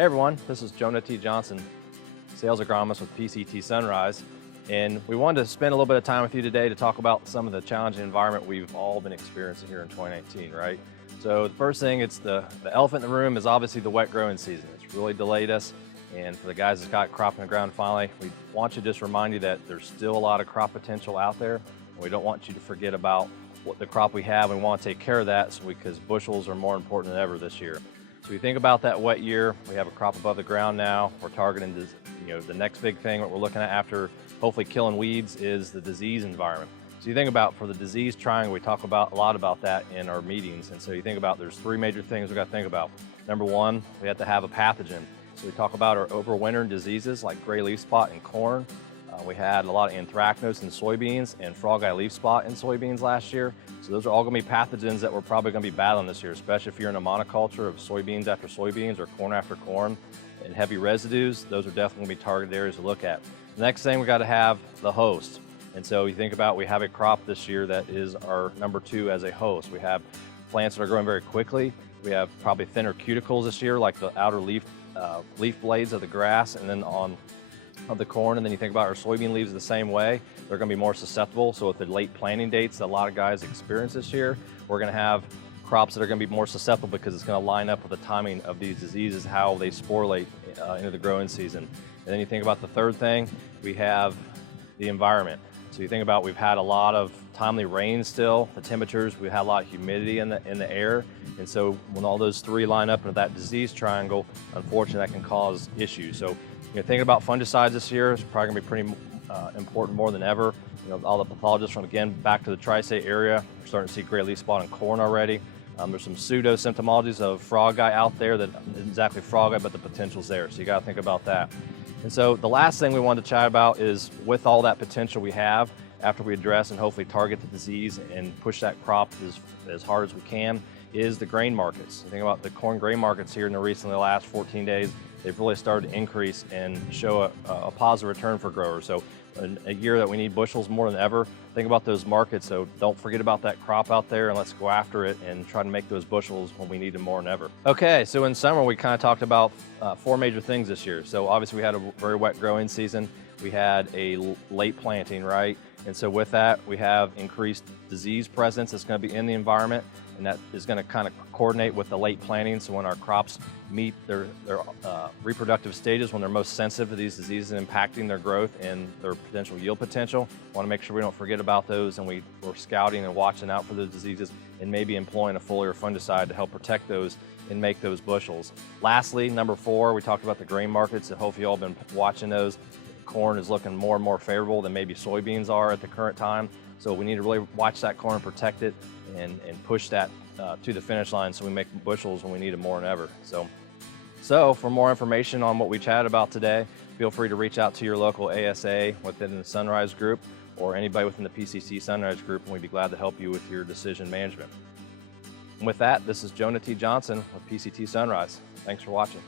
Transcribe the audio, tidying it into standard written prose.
Hey everyone, this is Jonah T. Sales Agronomist with PCT Sunrise, and we wanted to spend a little bit of time with you today to talk about some of the challenging environment we've all been experiencing here in 2019, right? So the first thing, it's the elephant in the room is obviously the wet growing season. It's really delayed us, and for the guys that's got crop in the ground finally, we want to just remind you that there's still a lot of crop potential out there, and we don't want you to forget about what the crop we have. We want to take care of that because bushels are more important than ever this year. So you think about that wet year, we have a crop above the ground now. We're targeting the next big thing, what we're looking at after hopefully killing weeds, is the disease environment. So you think about, for the disease triangle, we talk about a lot about that in our meetings. And so you think about, there's three major things we got to think about. Number one, we have to have a pathogen. So we talk about our overwintering diseases like gray leaf spot in corn. We had a lot of anthracnose in soybeans and frog eye leaf spot in soybeans last year. So those are all going to be pathogens that we're probably going to be battling this year, especially if you're in a monoculture of soybeans after soybeans or corn after corn and heavy residues. Those are definitely going to be targeted areas to look at. The next thing, we got to have the host. And so you think about, we have a crop this year that is our number two as a host. We have plants that are growing very quickly. We have probably thinner cuticles this year, like the outer leaf blades of the grass and then of the corn. And then you think about our soybean leaves the same way. They're going to be more susceptible. So with the late planting dates that a lot of guys experience this year, we're going to have crops that are going to be more susceptible because it's going to line up with the timing of these diseases, how they sporulate into the growing season. And then you think about the third thing, we have the environment. So you think about, we've had a lot of timely rain still, the temperatures, we've had a lot of humidity in the air. And so when all those three line up into that disease triangle, unfortunately that can cause issues. So thinking about fungicides this year is probably gonna be pretty important more than ever. All the pathologists from, again, back to the tri-state area, we're starting to see gray leaf spot in corn already. There's some pseudo symptomologies of frog eye out there that isn't exactly frog eye, but the potential's there. So you gotta think about that. And so the last thing we wanted to chat about is, with all that potential we have, after we address and hopefully target the disease and push that crop as hard as we can, is the grain markets. Think about the corn grain markets here in the last 14 days. They've really started to increase and show a positive return for growers. So in a year that we need bushels more than ever, think about those markets. So don't forget about that crop out there, and let's go after it and try to make those bushels when we need them more than ever. Okay, so in summer we kind of talked about four major things this year. So obviously we had a very wet growing season. We had a late planting, right? And so with that, we have increased disease presence that's going to be in the environment, and that is going to kind of coordinate with the late planting. So when our crops meet their reproductive stages, when they're most sensitive to these diseases impacting their growth and their potential yield potential, we want to make sure we don't forget about those, and we're scouting and watching out for those diseases and maybe employing a foliar fungicide to help protect those and make those bushels. Lastly, number four, we talked about the grain markets, and hopefully you all been watching those. Corn is looking more and more favorable than maybe soybeans are at the current time. So we need to really watch that corn, protect it, and push that to the finish line so we make bushels when we need them more than ever. So for more information on what we chatted about today, feel free to reach out to your local ASA within the Sunrise Group or anybody within the PCT Sunrise Group, and we'd be glad to help you with your decision management. And with that, this is Jonah T. Johnson with PCT Sunrise. Thanks for watching.